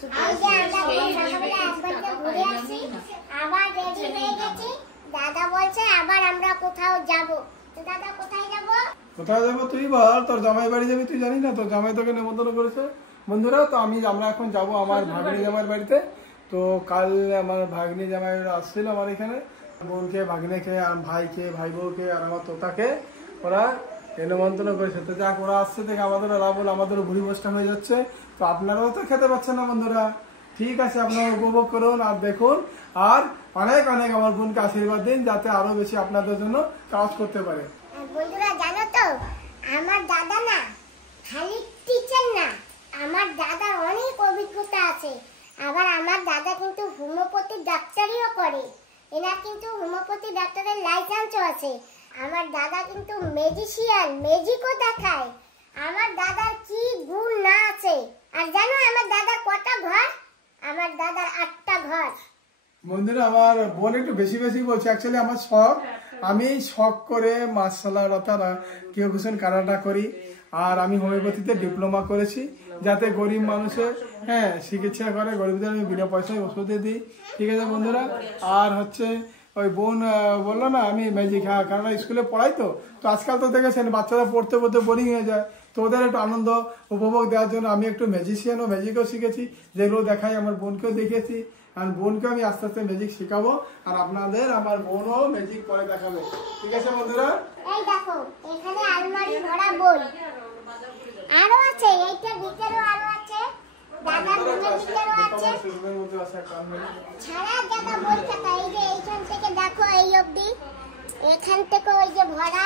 কিছু আবার রেডি হয়ে গেছি। দাদা বলছে আবার আমরা কোথাও যাব। তো দাদা কোথায় যাব? কোথায় যাবো তুই বল। তোর জামাই বাড়ি যাবি, তুই জানিস না? তোর জামাই তোকে নিমন্ত্রণ করেছে। বন্ধুরা, তো আমরা এখন যাব আমার ভাগ্নি জামাইয়ের বাড়িতে। তো কাল আমার ভাগ্নি জামাই আসছিল আমার এখানে, বোনকে, ভাগ্নেকে, আর ভাইকে, ভাই বউকে, আর আমার তোতাকে ওরা নিমন্ত্রণ করেছে। তো যাক, ওরা আসছে থেকে আমাদের আমাদেরও ভুড়ি বসটা হয়ে যাচ্ছে। তো আপনারাও তো খেতে পাচ্ছেন না বন্ধুরা। ঠিক আছে, আপনারা উপভোগ করুন আর দেখুন, আর অনেক অনেক আমার বোনকে আশীর্বাদ দিন যাতে আরো বেশি আপনাদের জন্য কাজ করতে পারে। বন্ধুরা জানো তো, আমার দাদা না খালি টিচার না, আমার দাদার অনেক অভিজ্ঞতা আছে। আবার আমার দাদা কিন্তু হোমিওপ্যাথি ডাক্তারিও করে। এনার কিন্তু হোমিওপ্যাথি ডাক্তারের লাইসেন্সও আছে। আমার দাদা কিন্তু ম্যাজিশিয়ান, ম্যাজিকও দেখায়। আমার দাদার কি গুণ না আছে। আর জানো আমার দাদার কটা ঘর? আমার দাদার 8টা ঘর। বন্ধুরা, আমার বোন একটু বেশি বেশি বলছে। অ্যাকচুয়ালি আমার শখ, আমি শখ করে মার্শাল আর্ট, কিয়োকুশিন কারাটা করি। আর আমি হোমিওপ্যাথিতে ডিপ্লোমা করেছি যাতে গরিব মানুষের চিকিৎসা করে, গরিবদের আমি বিনা পয়সায় ওষুধে দিই। ঠিক আছে বন্ধুরা। আর হচ্ছে ওই বোন বললো না আমি ম্যাজিক, কারণ স্কুলে পড়াই। তো আজকাল তো দেখেছেন বাচ্চারা পড়তে পড়তে বোরিং হয়ে যায়। তো ওদের একটু আনন্দ উপভোগ দেওয়ার জন্য আমি একটু ম্যাজিশিয়ান ও ম্যাজিকও শিখেছি, যেগুলো দেখাই। আমার বোনকেও দেখিয়েছি, আর বোনকে আমি আস্তে আস্তে ম্যাজিক শেখাবো। আর আপনাদের আমার বোনও ম্যাজিক করে দেখাবে। ঠিক আছে বন্ধুরা। এই দেখো, এখানে আলমারি ভরা বই আরো আছে। এইটার ভিতরেও আরো আছে, দাদার রুমের ভিতরেও আছে। সারা জায়গা বই খাতা। এই যে এইখান থেকে দেখো এই অবধি, এখান থেকে ওই যে ভরা,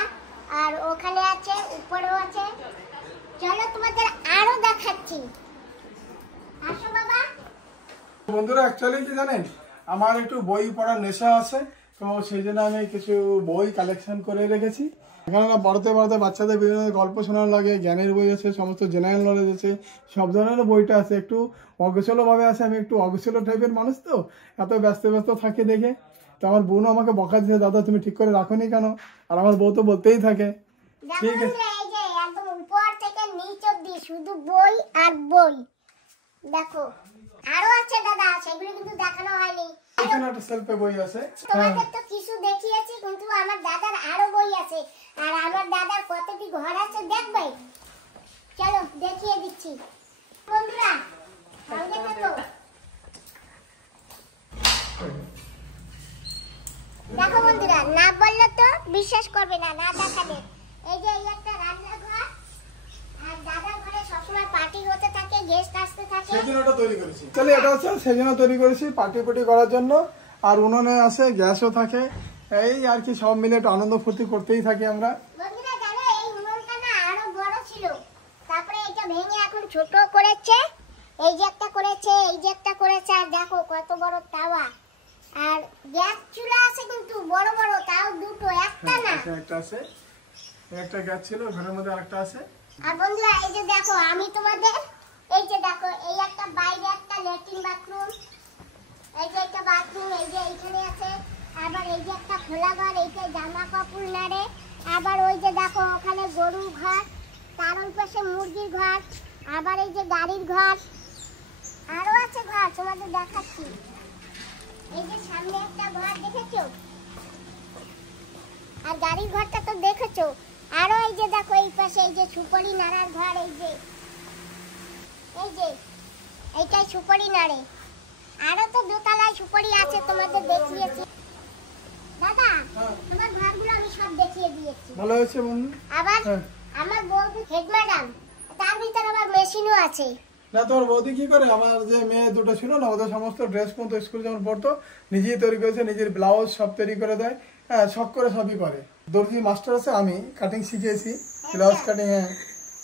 আর ওখানে আছে, উপরেও আছে। চলো তোমাদের আরো দেখাচ্ছি, আসো বাবা। বন্ধুরা, অ্যাকচুয়ালি কি জানেন, আমার একটু বই পড়ার নেশা আছে। তো সেই জন্য আমি কিছু বই কালেকশন করে রেখেছি। এখানে বাড়তে বাড়তে বাচ্চাদের বিভিন্ন গল্প শোনার লাগে, জ্ঞানের বই আছে, সমস্ত জেনারেল নলেজ আছে, সব ধরনের বইটা আছে। একটু অগোছলো ভাবে আছে, আমি একটু অগোছলো টাইপের মানুষ, তো এত ব্যস্ত থাকি দেখে। তো আমার বোনও আমাকে বকা দিচ্ছে, দাদা তুমি ঠিক করে রাখোনি কেন? আর আমার বউ তো বলতেই থাকে। ঠিক আছে, এই যে একদম উপর থেকে নিচ অবধি শুধু বই আর বই। দেখো আরো আছে দাদা, সেগুলো কিন্তু দেখানো হয়নি। এখানে একটা সেলফে বই আছে। তোমাদের তো কিছু দেখিয়েছি, কিন্তু আমার দাদার আরো বই আছে। আর আমার দাদার কতটি ঘর আছে দেখবে? চলো দেখিয়ে দিচ্ছি বন্ধুরা, সঙ্গে থাকো। দেখো বন্ধুরা, না বললে তো বিশ্বাস করবে না, না দেখালে। এই যে এই একটা রান্নাঘর, আর দাদার ঘরে সবসময় পার্টি হতে থাকে, গেস্ট আসতে থাকে। সেজন্য এটা তৈরি করেছি। চলো, এটা হচ্ছে সেজন্য তৈরি করেছি পার্টি করার জন্য। আর উনুনে আছে, গ্যাসও থাকে। এই আর কি, সব মিলে একটু আনন্দ ফুর্তি করতেই থাকি আমরা। বন্ধুরা জানো, এই উনুনটা না আরো বড় ছিল, তারপরে এটা ভেঙে এখন ছোট করেছে। এই যে একটা করেছে, এই যে একটা করেছে, আর দেখো কত বড় তাওয়া। আর গ্যাস চুলা আছে কিন্তু বড় বড়, তাও দুটো, একটা না। একটা আছে, একটা গ্যাস ছিল, ঘরের মধ্যে আরেকটা আছে। আর বন্ধুরা এই যে দেখো, আমি তোমাদের এই যে দেখো, এই একটা বাইরে একটা ল্যাট্রিন বাথরুম, এই যে একটা বাথরুম, এই যে এইখানে আছে। আবার এই যে একটা খোলা ঘর, এইটা জামা কাপড় নাড়ে। আবার ওই যে দেখো ওখানে গরুর ঘর, তার ওই পাশে মুরগির ঘর। আবার এই যে গাড়ির ঘর, আরো আছে ঘর, তোমাদের দেখাচ্ছি। এই যে সামনে একটা ঘর দেখেছো, আর গাড়ির ঘরটা তো দেখেছো। আরো এই যে দেখো এই পাশে এই যে সুপারি নাড়ার ঘর, এই যে এইটাই সুপারি নাড়ে। আরো তো দোতলায় সুপারি আছে, তোমাদের দেখিয়েছি। দাদা তোমার ঘরগুলো আমি সব দেখিয়ে দিয়েছি। ভালো হয়েছে বন্ধু। আবার আমার বৌদি হেড ম্যাডাম, তার ভিতরে আবার মেশিনও আছে। না, তোমার বৌদি কি করে, আমার যে মেয়ে দুটো ছিল না, ওদের সমস্ত ড্রেস পর্যন্ত স্কুলে যখন পড়তো নিজেই তৈরি করেছে, নিজের ব্লাউজ সব তৈরি করে দেয়। শখ করে সবই করে। দর্জি মাস্টার আছে, আমি কাটিং শিখিয়েছি, ব্লাউজ কাটিং,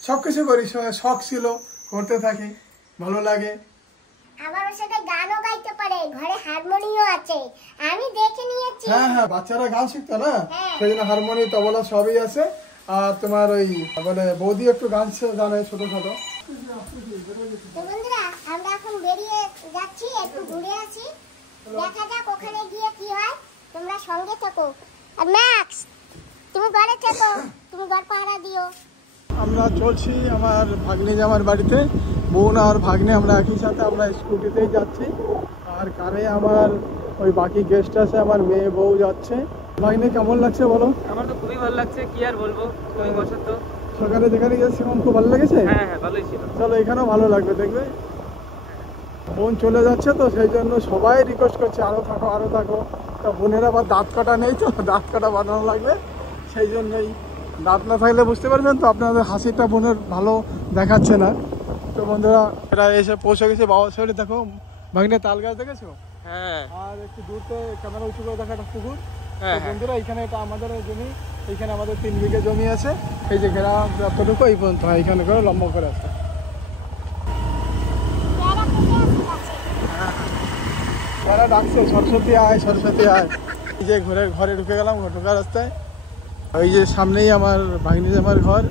সবকিছু করি। শখ ছিল, করতে থাকি, ভালো লাগে। আবার ওর সাথে গানও গাইতে পারে, ঘরে হারমোনিয়ামও আছে, আমি দেখে নিয়েছি। হ্যাঁ, বাচ্চারা গান শিখতো না, সেই জন্য হারমোনি, তবলা সবই আছে। আর তোমার ওই বলে বৌদি একটু গান জানে ছোট ছোট। তো বন্ধুরা, আমরা এখন বেরিয়ে যাচ্ছি, একটু ঘুরে আসি, দেখা যাক ওখানে গিয়ে কি হয়। তোমরা সঙ্গে থাকো। আর ম্যাক্স, তুমি ঘরে থাকো, তুমি ঘর পাহারা দিও। আমরা চলছি আমার ভাগ্নি জামার বাড়িতে। বোন আর ভাগ্নে আমরা একই সাথে আমরা স্কুটিতেই যাচ্ছি। আর কারে আমার ওই বাকি গেস্ট আছে, আমার মেয়ে বউ যাচ্ছে। ভাগ্নে কেমন লাগছে বলো? আমার তো খুবই ভালো লাগছে, কি আর বলবো, খুবই পছন্দ। সকালে যেখানে গেছি এখন খুব ভালো লেগেছে। হ্যাঁ হ্যাঁ ভালোই ছিল। চলো এখানেও ভালো লাগবে, দেখবে বোন চলে যাচ্ছে তো সেই জন্য সবাই রিকোয়েস্ট করছে আরো থাকো আরো থাকো। তা বোনের আবার দাঁত কাটা নেই, তো দাঁত কাটা বানানো লাগবে, সেই জন্যই। দাঁত না থাকলে বুঝতে পারবেন তো আপনাদের হাসিটা বোনের ভালো দেখাচ্ছে না। তো বন্ধুরা এরা এসে পৌঁছে গেছে বাবা সাইডে। দেখো ভাগ্নে তাল গাছ দেখেছো? হ্যাঁ আর একটু দূরতে ক্যামেরা উঁচু করে দেখা একটা পুকুর। হ্যাঁ তো বন্ধুরা এখানে এটা আমাদের জমি, এখানে আমাদের 3 বিঘে জমি আছে। এই যে ঘেরা যতটুকু এই পর্যন্ত হয়, এখানে করে লম্বা করে আছে। যারা ডাকছে সরস্বতী আয় সরস্বতী আয়। এই যে ঘরে ঢুকে গেলাম, ঢোকার রাস্তায় ওই যে সামনেই আমার ভাগ্নি আমার ঘর।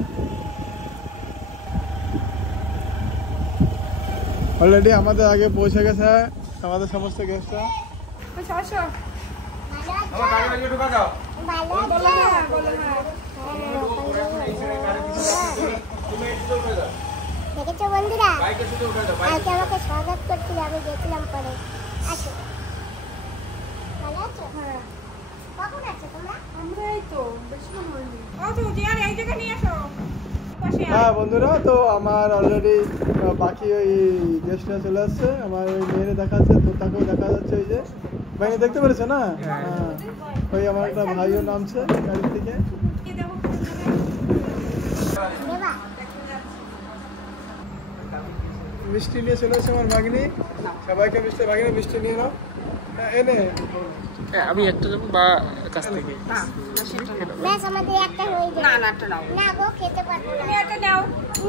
অলরেডি আমাদের আগে পৌঁছে গেছে আমাদের সমস্ত গেস্টরা। দেখেছো বন্ধুরা, কালকে আমাকে স্বাগত করছিল, আমি গেছিলাম পরে। আসো, ভালো আছো? কখন আছো তোমরা? আমরা এই তো বেশিক্ষণ হয়নি। তো জিয়ার এই জায়গায় নিয়ে আসো। পাশে হ্যাঁ বন্ধুরা, তো আমার অলরেডি বাকি ওই গেস্টরা চলে আসছে। আমার ওই মেয়েরে দেখা যাচ্ছে, তোতাকেও দেখা যাচ্ছে। ওই যে ভাইনে দেখতে পেরেছো না? হ্যাঁ, ওই আমার একটা ভাইও নামছে গাড়ি থেকে। কে দেবো? দেবা? মিষ্টি নিয়ে চলে এসেছে আমার ভাগ্নি। সবাইকে মিষ্টি, ভাগ্নি মিষ্টি নিয়ে নাও। হ্যাঁ, এনে আমি একটা দেবো বা কাছ থেকে। ব্যাস আমাদের একটা হয়ে যাবে। না না একটা নাও। না গো, খেতে পারবো তুমি না। একটা নাও।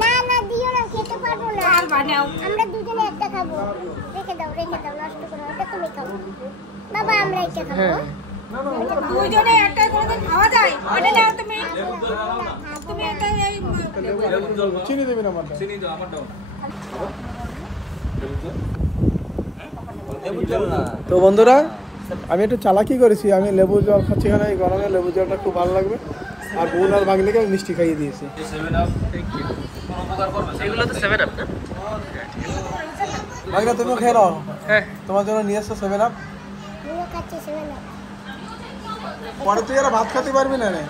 না না, দিও না, খেতে পারবো না। আর নাও। আমরা দুজনে একটা খাবো। রেখে দাও, নষ্ট করো, এটা তুমি খাও। বাবা আমরা এটা খাবো। হ্যাঁ। দুইজনে একটা কোনোদিন খাওয়া যায়? এটা নাও তুমি। তুমি একটা এই চিনি দেবেন আমারটা। তো বন্ধুরা আমি একটু চালাকি করেছি, আমি লেবু জল খাচ্ছি। এখানে এই গরমে লেবু জলটা খুব ভালো লাগবে। আর বোন আর ভাগ্নিকে আমি মিষ্টি খাইয়ে দিয়েছি। এগুলো তো 7 আপ না? ভাগ্না তুমিও খেয়ে নাও, হ্যাঁ তোমার জন্য নিয়ে এসছো 7 আপ। আমিও খাচ্ছি সেভেন আপ। পরে তুই আর ভাত খেতে পারবি না রে।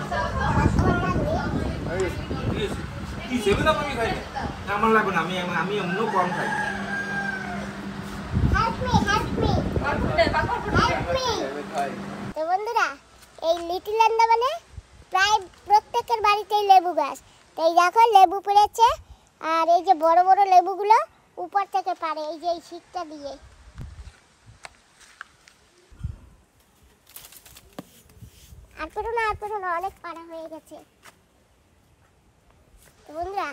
আমার লাগবে না, আমি অন্য কম খাই। হেল্প মি, তো বন্ধুরা এই লিটল আন্দামানে প্রায় প্রত্যেকের বাড়িতেই লেবু গাছ। তো এই দেখো লেবু পেড়েছে, আর এই যে বড় বড় লেবুগুলো উপর থেকে পারে এই যে এই শীতটা দিয়ে। আর পেরো না, অনেক পাড়া হয়ে গেছে। তো বন্ধুরা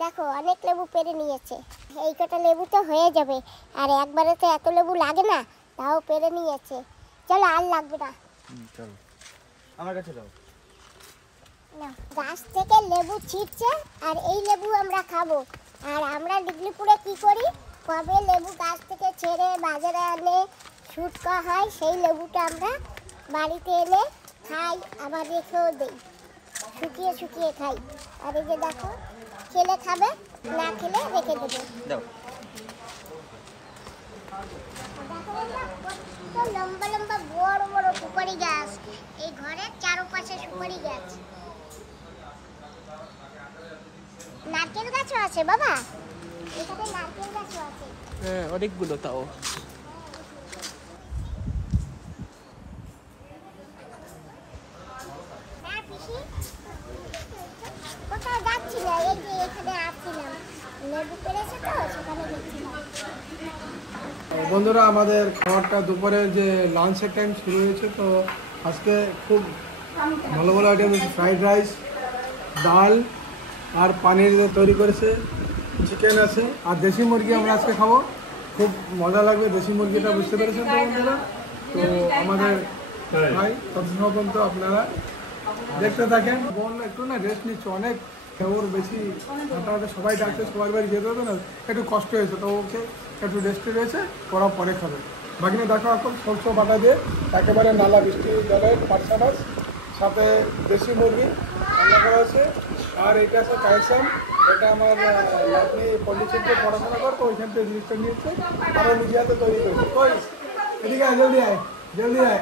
দেখো অনেক লেবু পেরে নিয়েছে। এই কটা লেবু তো হয়ে যাবে, আর একবারে তো এত লেবু লাগে না, তাও পেরে নিয়েছে। চলো আর লাগবে না। চলো আমার কাছে দাও। না, গাছ থেকে লেবু ছিটছে আর এই লেবু আমরা খাবো। আর আমরা ডিগলিপুরে কি করি, কবে লেবু গাছ থেকে ছেড়ে বাজারে আনে শুট করা হয়, সেই লেবুটা আমরা বাড়িতে এনে খাই, আবার রেখেও দিই, শুকিয়ে খাই। আর এই যে দেখো, খেলে খাবে, না খেলে রেখে দেবে। দাও। লম্বা লম্বা বড় বড় সুপারি গাছ, এই ঘরের চারপাশে সুপারি গাছ। নারকেল গাছও আছে বাবা, এখানে নারকেল গাছও আছে। হ্যাঁ অনেকগুলো তাও। হ্যাঁ পিসি, কোথাও যাচ্ছি না, এই যে এখানে আসছিলাম, লেবু পেড়েছে তো সেখানে গেছিলাম। বন্ধুরা আমাদের খাবারটা দুপুরে যে লাঞ্চের টাইম শুরু হয়েছে। তো আজকে খুব ভালো ভালো আইটেম হচ্ছে, ফ্রাইড রাইস, ডাল আর পানির তৈরি করেছে, চিকেন আছে আর দেশি মুরগি আমরা আজকে খাবো। খুব মজা লাগবে দেশি মুরগিটা, বুঝতে পেরেছেন তো বন্ধুরা। তো আমাদের ভাই ততক্ষণ পর্যন্ত আপনারা দেখতে থাকেন। বোন একটু না রেস্ট নিচ্ছে, অনেক ওর বেশি হাঁটাহাঁটা, সবাই ডাকছে, সবার বাড়ি যেতে হবে না, একটু কষ্ট হয়েছে, তো ওকে একটু রেস্টে রয়েছে, ওরা পরে খাবে। বাকিটা দেখো এখন সরষ বাটা দিয়ে একেবারে নালা বৃষ্টি জলের পার্সা মাছ, সাথে দেশি মুরগি রান্না করা আছে, আর এটা আছে কালেকশন, এটা আমার আপনি পলিটিক্যালকে পড়াশোনা করতো, ওইখান থেকে জিনিসটা নিয়েছে, আরও নিজে হাতে তৈরি করছে। কই এদিকে আয়, জলদি আয়, জলদি আয়।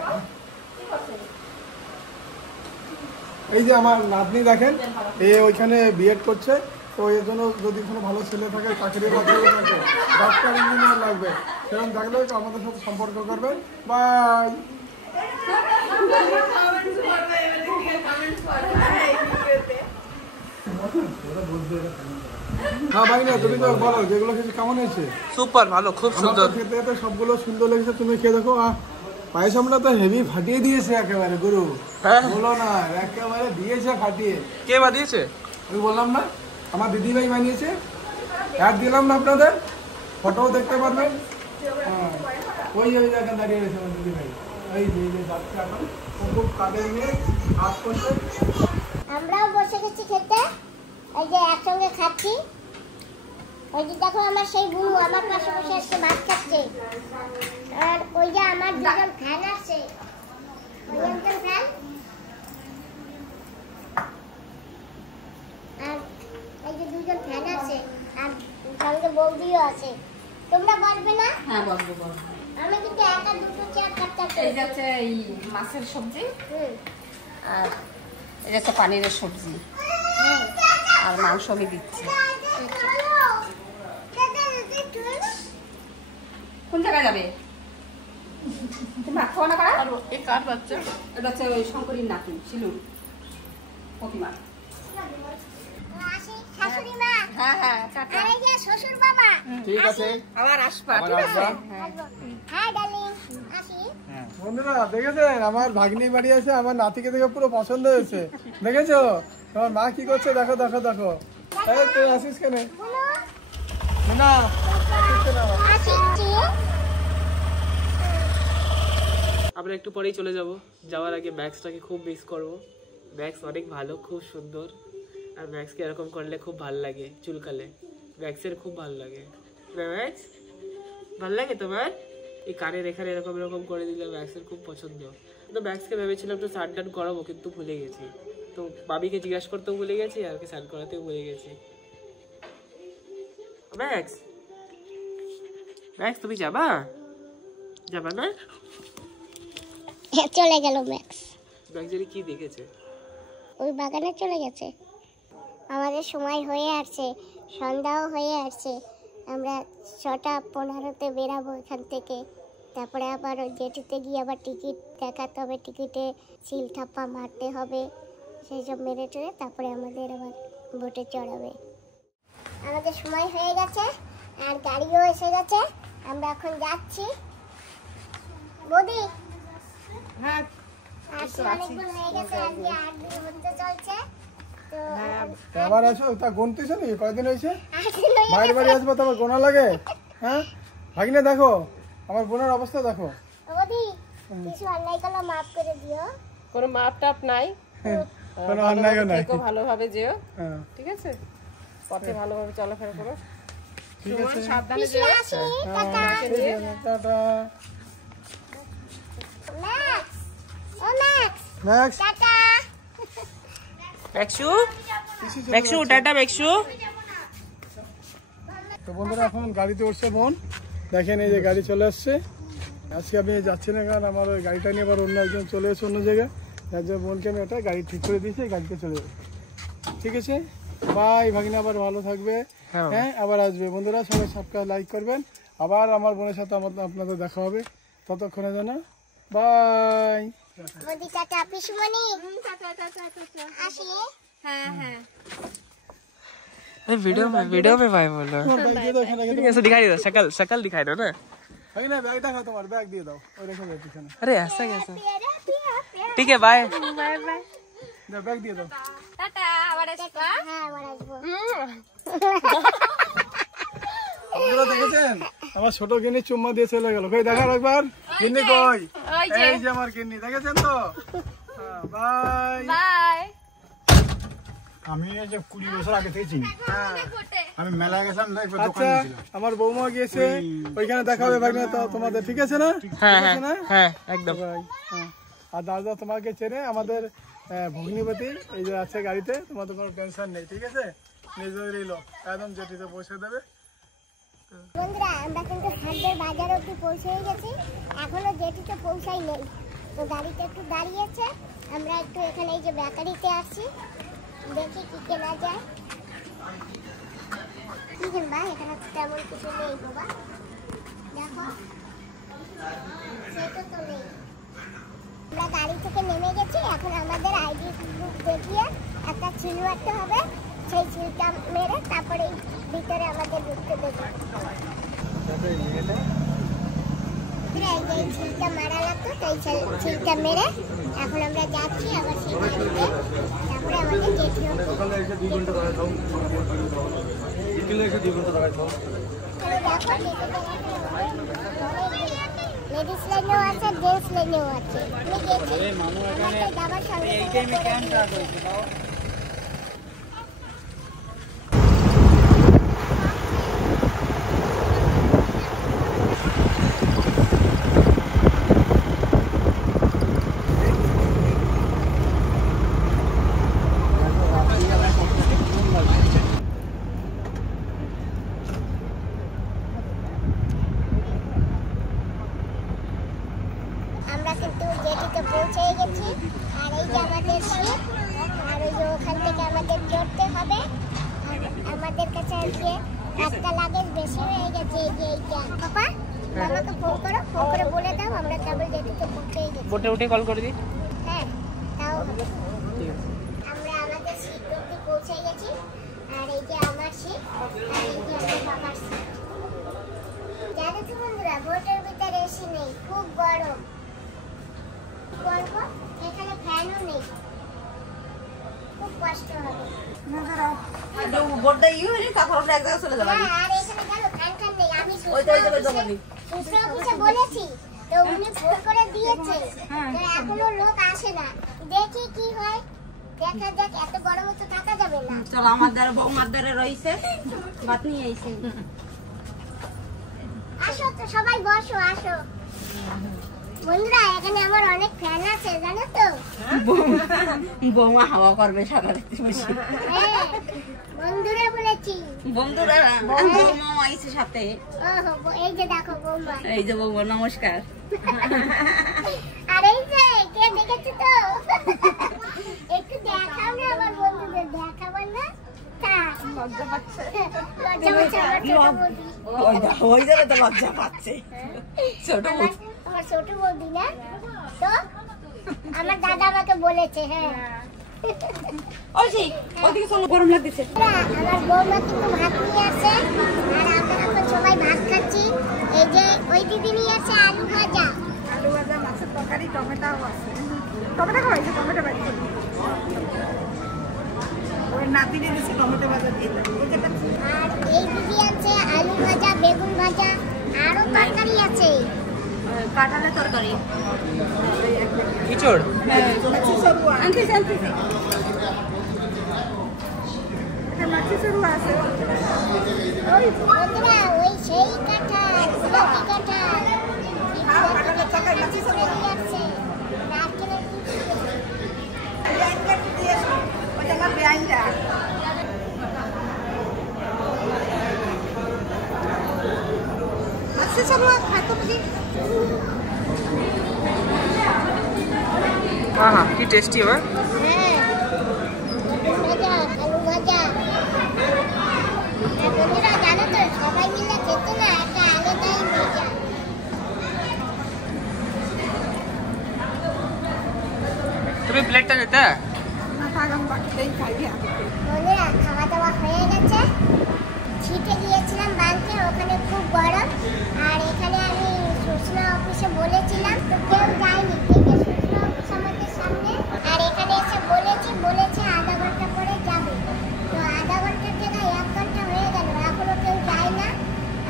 এই যে আমার নাতনি দেখেন, এ ওইখানে বিএড করছে, তো এর জন্য যদি কোনো ভালো ছেলে থাকে, চাকরি বাকরি থাকে, ডাক্তার ইঞ্জিনিয়ার লাগবে, সেরকম থাকলে আমাদের সাথে সম্পর্ক করবেন। বাই। হ্যাঁ ভাই, না তুমি তো বলো যেগুলো কিছু কেমন হয়েছে? সুপার ভালো, খুব সুন্দর। খেতে তো সবগুলো সুন্দর লেগেছে, তুমি খেয়ে দেখো। পায়েসামটা তো হেভি ফাটিয়ে দিয়েছে একেবারে, গুরু বলো না, একেবারে দিয়েছে ফাটিয়ে। কে বানিয়েছে? আমি বললাম না, আমার দিদিভাই বানিয়েছে, অ্যাড দিলাম না আপনাদের, ফটোও দেখতে পারবেন। হ্যাঁ, ওই জায়গায় দাঁড়িয়ে রয়েছে আমার দিদিভাই, এই যে যাচ্ছে এখন, খুব কাঁদে নিয়ে কাজ করছে। আমরাও বসে গেছি খেতে, এই যে একসঙ্গে খাচ্ছি। ওই যে দেখো আমার সেই বুনু আমার পাশে বসে আজকে ভাত খাচ্ছে। আর ওই যে আমার দুজন ফ্যান আছে, ওই একজন ফ্যান, আর এই যে দুজন ফ্যান আছে, আর সঙ্গে বৌদিও আছে। তোমরা বসবে না? হ্যাঁ বসবো বসবো। আমি কিন্তু একা দুটো চেয়ার কাটতে। এই যাচ্ছে এই মাছের সবজি, আর এই যাচ্ছে পানিরের সবজি, আর মাংস আমি দিচ্ছি। কোন জায়গায় যাবে? তুমি ভাত খাওয়া না করা? এই কার বাচ্চা? এটা হচ্ছে ওই শঙ্করীর নাতি শিলু প্রতিমা। শাশুড়ি মা, হ্যাঁ হ্যাঁ টাটা। আর এই যে শ্বশুর বাবা। ঠিক আছে, আবার আসবা, আবার ঠিক আছে? আসবা। হাই ডার্লিং, আসি। বন্ধুরা দেখেছেন আমার ভাগ্নি বাড়ি আছে, আমার নাতিকে দেখে পুরো পছন্দ হয়েছে। দেখেছো তোমার মা কি করছে? দেখো দেখো দেখো। এই তুই আসিস কেন? বলো না আসিস কেন আবার? আসিছি। আমরা একটু পরেই চলে যাব। যাওয়ার আগে ম্যাক্সটাকে খুব মিস করব। ম্যাক্স অনেক ভালো, খুব সুন্দর, আর ম্যাক্সকে এরকম করলে খুব ভালো লাগে, চুলকালে ম্যাক্সের খুব ভালো লাগে। ম্যাক্স ভালো লাগে তোমার? এই কানের এখানে এরকম এরকম করে দিলে ম্যাক্সের খুব পছন্দ। তো ম্যাক্সকে ভেবেছিলাম একটু স্নান টান করাবো, কিন্তু ভুলে গেছি। তো বাবিকে জিজ্ঞাসা করতেও ভুলে গেছি, আর কি স্নান করাতেও ভুলে গেছি। ম্যাক্স, ম্যাক্স তুমি যাবা? যাবা না? চলে গেল ম্যাক্স, ম্যাক্সেরই কি দেখেছে? ওই বাগানে চলে গেছে। আমাদের সময় হয়ে আসছে, সন্ধ্যাও হয়ে আসছে। আমরা 6:15-তে বেরাবো এখান থেকে। তারপরে আবার ওই জেটিতে গিয়ে আবার টিকিট দেখাতে হবে, টিকিটে সিল ঠাপ্পা মারতে হবে, সেই সব মেরে টেরে তারপরে আমাদের আবার বোটে চড়াবে। আমাদের সময় হয়ে গেছে, আর গাড়িও এসে গেছে, আমরা এখন যাচ্ছি। বৌদি, হ্যাঁ আসলে অনেকক্ষণ হয়ে গেছে, আজকে 8 দিন ঘুরতে চলছে। তো আবার আসো, তা গুনতেছো নাকি? কয়দিন হয়েছে? 8 দিন হয়ে বাইরে বাড়ি আসবো তো আবার গোনা লাগে? হ্যাঁ ভাগিনা দেখো আমার বোনের অবস্থা দেখো। বৌদি, কিছু অন্যায় করলে মাফ করে দিও। কোনো মাপ টাপ নাই, কোনো অন্যায় নাই। থেকো ভালোভাবে যেও, হ্যাঁ ঠিক আছে? পথে ভালোভাবে চলাফেরা করো, ঠিক আছে, সাবধানে পিসি যেও। আসি, টাটা। ঠিক আছে, টাটা। ম্যাক্স, ও ম্যাক্স, নেক্সট টাটা। ম্যাক্সু, ম্যাক্সু টাটা ম্যাক্সু। তো বন্ধুরা এখন গাড়িতে উঠছে বোন, দেখেন এই যে গাড়ি চলে আসছে। আজকে আমি যাচ্ছি না, কারণ আমার ওই গাড়িটা নিয়ে আবার অন্য একজন চলে এসেছে অন্য জায়গায়, যার জন্য বোনকে আমি ওটা গাড়ি ঠিক করে দিয়েছি, গাড়িতে চলে যাবে। ঠিক আছে, বাই ভাগিনা, আবার ভালো থাকবে। হ্যাঁ আবার আসবে। বন্ধুরা সবাই সাবস্ক্রাইব লাইক করবেন। আবার আমার বোনের সাথে আপনাদের দেখা হবে, ততক্ষণের জন্য বাই। বৌদি টাটা, পিসিমণি আসি। হ্যাঁ হ্যাঁ वीडियो में भाई बोलो। তোমার ব্যাগ দিয়ে দাও, এখানে রেখে দাও। ऐसे दिखाई दो, शक्ल शक्ल दिखाई दो ना। ভাগিনা ব্যাগ দেখা, তোমার ব্যাগ দিয়ে দাও, ওই রেখে দাও পিছনে। अरे ऐसा कैसा? ठीक है बाय। দাও ব্যাগ দিয়ে দাও। টাটা, আবার আসবা। হ্যাঁ, আবার আসবো। আপনারা দেখেছেন আমার ছোট গিন্নি চুম্মা দিয়ে চলে গেল। কই দেখার একবার গিন্নি, কই? এই যে আমার গিন্নি, দেখেছেন তো? Bye bye. আমি এই যে 20 বছর আগে থেকে চিনি। আমি মেলায় গেছিলাম, একবার আচ্ছা, দোকানে ছিলাম। আমার বৌমা গিয়েছে, ওইখানে দেখা হবে ভাগনা, তো তোমাদের ঠিক আছে না? हाँ ঠিক আছে না? हाँ एकदम। বাই। হ্যাঁ। আর দাদা তোমাকে চেনে, আমাদের হ্যাঁ ভগ্নিপতি এই যে আছে গাড়িতে, তোমাদের কোনো টেনশন নেই, ঠিক আছে? নিজেরই লোক, একদম জেটিতে পৌঁছে দেবে। বন্ধুরা আমরা কিন্তু হাটদের বাজার অব্দি পৌঁছে গেছি, এখনো জেটিতে পৌঁছাই নেই। তো গাড়িতে একটু দাঁড়িয়েছে, আমরা একটু এখানে এই যে বেকারিতে আসছি, দেখি কি কেনা যায়। কি কিনবা? এখানে তেমন কিছু নেই বাবা, দেখো সেটা তো নেই। আমরা গাড়ি থেকে নেমে গেছি, এখন আমাদের আইডি বুক দেখিয়ে একটা চিল মারতে হবে, সেই চিলটা মেরে তারপরে ভিতরে আমাদের ঢুকতে দেবে। এই চিলটা মারা লাগতো, সেই চিলটা মেরে এখন আমরা যাচ্ছি আবার সেই গাড়িতে, তারপরে আমাদের যেতে হবে। লেডিস লাইনেও আছে, জেন্টস লাইনেও আছে। যাবার সঙ্গে আমরা কিন্তু জেটিতে পৌঁছে গেছি, আর এই যে আমাদের শিপ, আর ওই যে ওখান থেকে আমাদের চড়তে হবে। আর আমাদের কাছে আজকে একটা লাগেজ বেশি হয়ে গেছে, এই যে এইটা। পাপা আমাকে ফোন করে বলে দাও, আমরা কেবল জেটিতে পৌঁছে গেছি। বোটে উঠে কল করে দিই। হ্যাঁ তাও হবে। আমরা আমাদের শিপ অব্দি পৌঁছে গেছি, আর এই যে আমার শিপ, আর এই যে আমার বাবার শিপ। জানো তো বন্ধুরা, বোটের ভিতরে এসি নেই, খুব গরম। এখানে ফ্যানও নেই, খুব কষ্ট হবে। বোর্ডটা ইউ হয়নি, তারপর আমরা এক জায়গায় চলে যাবো। হ্যাঁ, আর এখানে জানো ফ্যান নেই। আমি সুস্থ অফিসে বলেছি, তো উনি ফোন করে দিয়েছে, তো এখনো লোক আসে না। দেখি কি হয়, দেখা যাক। এত গরমে তো থাকা যাবে না। চলো আমাদের বৌমাদের রয়েছে, ভাত নিয়ে আইছে। আসো তো সবাই, বসো, আসো। বন্ধুরা এখানে আমার অনেক ফ্যান আছে, জানো তো? বৌমা হাওয়া করবে সারা রাত বসে। হ্যাঁ বন্ধুরা বলেছি। বন্ধুরা বৌমা আইছে সাথে। ওহো, এই যে দেখো বৌমা। এই যে বৌমা নমস্কার। আর এই যে কে দেখেছো তো? একটু দেখাও না আমার বন্ধুদের, দেখাবো না? লজ্জা পাচ্ছে ওই যাবে তো লজ্জা পাচ্ছে ছোট বৌদি। আমার ছোট বৌদি না তো, আমার দাদা আমাকে বলেছে। হ্যাঁ ওদিকে চলো, গরম লাগতেছে। আমার বৌমা কিন্তু ভাত নিয়ে আসে, আর আমরা এখন সবাই ভাত খাচ্ছি। এই যে ওই দিদি নিয়ে আসে আলু ভাজা, মাছের তরকারি, টমেটো আছে। টমেটো খাওয়াইছে, টমেটো বাড়ি ওই নাতিনে দিচ্ছে টমেটো ভাজা দিয়ে। আর এই দিদি আছে আলু ভাজা, বেগুন ভাজা, আরো তরকারি আছে, কাঁঠালের তরকারি, ইচড়। আনতেছে আনতেছে। মাছি শুরু আছে। বন্ধুরা ওই সেই কাঁঠাল, গোলাপি কাঁঠাল, কাঁঠালের তরকারি আছে, নারকেলের हाँ हाँ की टेस्टी है। হ্যাঁ ভাজা, আলু ভাজা। বন্ধুরা জানো তো, সবাই মিলে খেতে না একটা আলাদাই মজা। तुम्हें प्लेट देता है? বন্ধুরা খাওয়া দাওয়া হয়ে গেছে, ছিটে গিয়েছিলাম বাঁধতে, ওখানে খুব গরম। আর এখানে আমি সূচনা অফিসে বলেছিলাম, তো কেউ যায়নি, সূচনা অফিস আমাদের সামনে। আর এখানে এসে বলেছে আধা ঘন্টা পরে যাবে, তো আধা ঘন্টার জায়গায় 1 ঘন্টা হয়ে গেল, এখনো কেউ যায় না।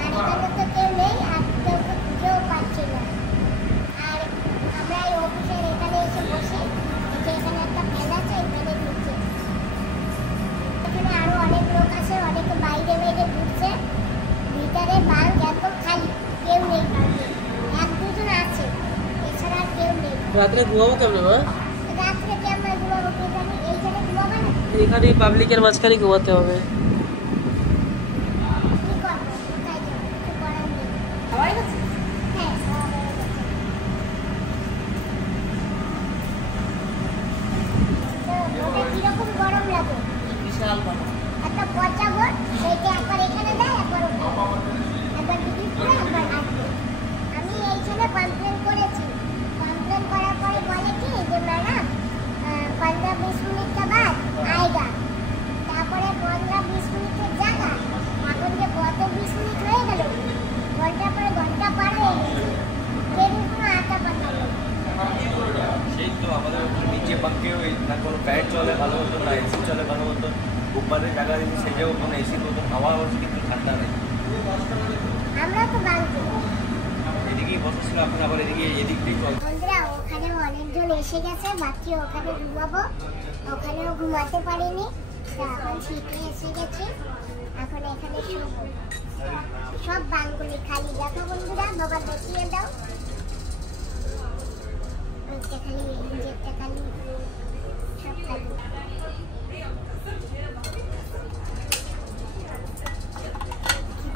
আর এখানে তো কেউ নেই, আর কেউ তো খুঁজেও পাচ্ছি না। আর আমরা এই অফিসের এখানে এসে বসে, এখানে একটা ফ্যান আছে, এখানে ঢুকছে। এখানে আরো অনেক লোক আছে, অনেকে বাইরে ঘুরছে। ভিতরে বাল্ব একদম খালি, কেউ নেই বাল্বে, 1-2 জন আছে, এছাড়া আর কেউ নেই। रात में घुमाओ तब ना। রাত্রে কেমন ঘুমাবো এখানে পাবলিকের মাঝখানে ঘুমাতে হবে। কি করবো, কোথায় যাবো, কিছু করার নেই। সবাই গেছে? হ্যাঁ, খাওয়া হয়ে গেছে। তো ওটা কিরকম গরম লাগে? বিশাল বড়। একটা পচা বোর্ড, সেইটা একবার এখানে দেয়, একবার ওখানে। একবার টিকিট করে, একবার আসবে। আমি এইখানে কমপ্লেন করেছি। কমপ্লেন করার পরে বলে কি যে ম্যাডাম 15-20 মিনিট के बाद आएगा। তারপরে 15-20 মিনিটের জায়গা এখন যে কত 20 মিনিট হয়ে গেল, ঘন্টা পরে ঘন্টা পার হয়ে গেছে, ট্রেনের কোনো আটা পাতা নেই। সেই তো আমাদের নিচে পাকে না কোনো প্যাড চলে ভালো মতো, না এসি চলে ভালো মতো। উপরে জায়গা দিচ্ছি সেই জায়গায় কোনো এসি মতো হাওয়া হচ্ছে, কিন্তু ঠান্ডা নেই। আমরা তো বাড়িতে এদিকেই বসেছিল, এখন আবার এদিক দিয়ে চলছে। বন্ধুরা, ওখানে অনেকজন এসে গেছে, বাকি ওখানে ঘুমাবো। ওখানেও ঘুমাতে পারিনি, তো এখন সিটে এসে গেছি। এখন এখানে শোবো। সব বালগুলি খালি, দেখো বন্ধুরা, বাবা দেখিয়ে দাও। ওইটা খালি, যেটা খালি, সব খালি।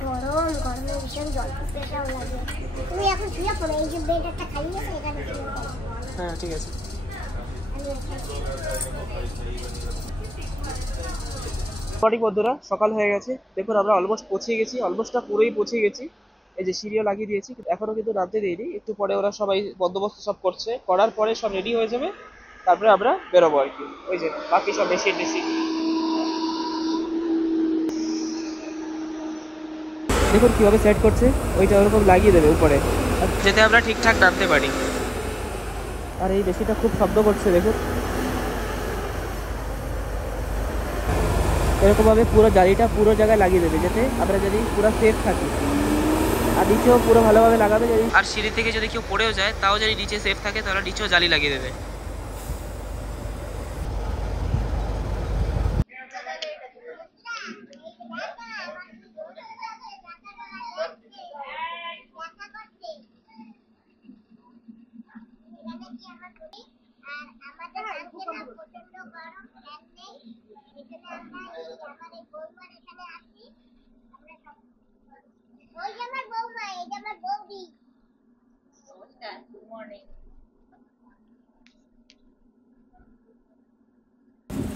গরম, গরমে ভীষণ জল পেশাও লাগে। তুমি এখন শুয়ে পড়ো, এই যে বেড একটা খালি আছে, এখানে শুয়ে পড়ো। হ্যাঁ ঠিক আছে। মর্নিং বন্ধুরা, সকাল হয়ে গেছে। দেখুন আমরা অলমোস্ট পৌঁছে গেছি, অলমোস্টটা পুরোই পৌঁছে গেছি। এই যে সিঁড়িও লাগিয়ে দিয়েছি, এখনো কিন্তু নামতে দেয়নি। একটু পরে ওরা সবাই বন্দোবস্ত সব করছে, করার পরে সব রেডি হয়ে যাবে, তারপরে আমরা বেরোবো আর কি। ওই যে বাকি সব মেশিন দেখুন কিভাবে সেট করছে, ওইটা ওরকম লাগিয়ে দেবে উপরে, যাতে আমরা ঠিকঠাক নামতে পারি। আর এই মেশিনটা খুব শব্দ করছে, দেখুন এরকমভাবে পুরো জালিটা পুরো জায়গায় লাগিয়ে দেবে, যাতে আমরা যদি পুরো সেফ থাকি। আর নিচেও পুরো ভালোভাবে লাগাবে, যদি আর সিঁড়ি থেকে যদি কেউ পড়েও যায় তাও যদি নিচে সেফ থাকে, তাহলে নিচেও জালি লাগিয়ে দেবে।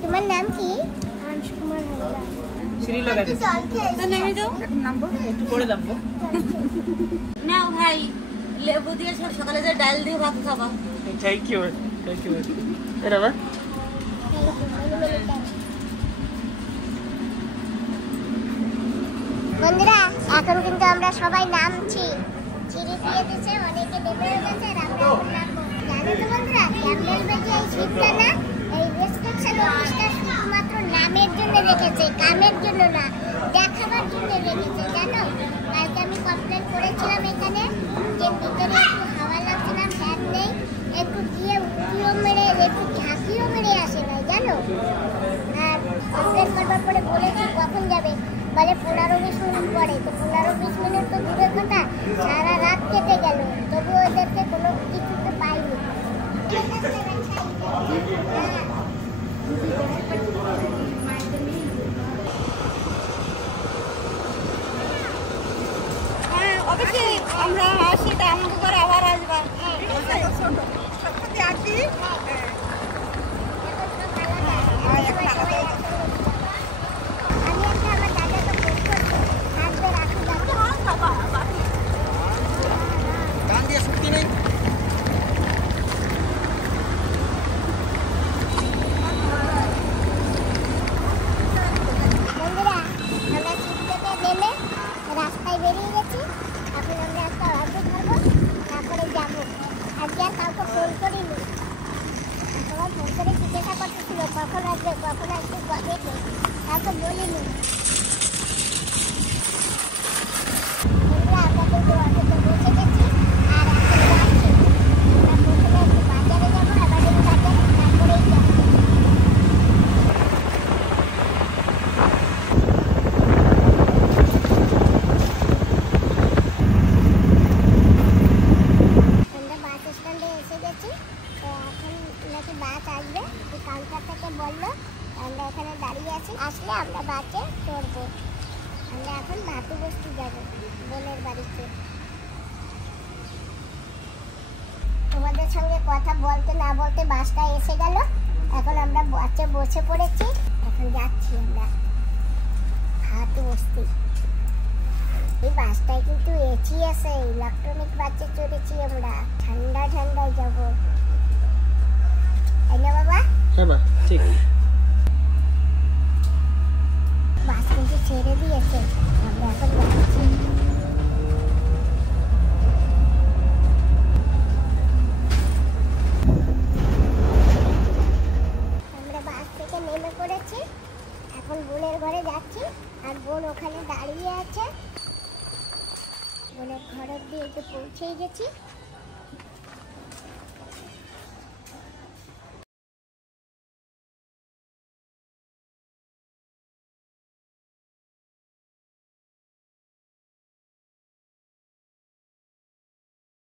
তোমার নাম কি? আংশু কুমার হালদার। সিঁড়ি লাগাতে নেমে যাও, এখন নামবো। একটু পরে নামবো। নাও ভাই, লেবু দিয়ে সকালে যে ডাল দিয়ে ভাত খাবা। Thank you, thank you. এটা না বন্ধুরা, এখন কিন্তু আমরা সবাই নামছি। সিঁড়ি দিয়ে দিচ্ছে, অনেকে নেমে গেছে, আর আমরা এখন নামবো। জানো তো বন্ধুরা, ক্যাম্বেল বেজে এই সিটটা না, এই রেস্ট্রিকশন অফিসটা শুধুমাত্র নামের জন্য রেখেছে, কামের জন্য না, দেখাবার জন্য রেখেছে। জানো, কালকে আমি কমপ্লেন করেছিলাম এখানে যে ভিতরে একটু হাওয়া লাগছে না, ফ্যান নেই, একটু দিয়ে উঁকিও মেরে, একটু ঝাঁকিও মেরে আসে নাই, জানো। আর কমপ্লেন করবার পরে বলেছি কখন যাবে, বলে 15-20 মিনিট পরে। তো 15-20 মিনিট তো দূরের কথা, সারা রাত কেটে গেল, তবু ওদেরকে কোনো কিছুতে পাইনি। হ্যাঁ, অবশ্যই আমরা আসি, তা আমাকে করে আবার আসবা। রাস্তায় বেরিয়ে গেছি, এখন আমরা একটা অটো ধরবো, তারপরে যাবো। আজকে আর কাউকে ফোন করিনি, এখন আপনাদের সঙ্গে কথা বলতে না বলতে বাসটা এসে গেল। এখন আমরা বাসে বসে পড়েছি, এখন যাচ্ছি আমরা হাতে বসতে। এই বাসটায় কিন্তু এসি আছে, ইলেকট্রনিক বাসে চড়েছি আমরা, ঠান্ডা ঠান্ডায় যাবো, তাই না বাবা? হ্যাঁ মা, ঠিক। বাস কিন্তু ছেড়ে দিয়েছে, আমরা এখন যাচ্ছি। আমরা বাস থেকে নেমে পড়েছি, এখন বোনের ঘরে যাচ্ছি। আর বোন ওখানে দাঁড়িয়ে আছে, বোনের ঘর অব্দি একটু পৌঁছেই গেছি।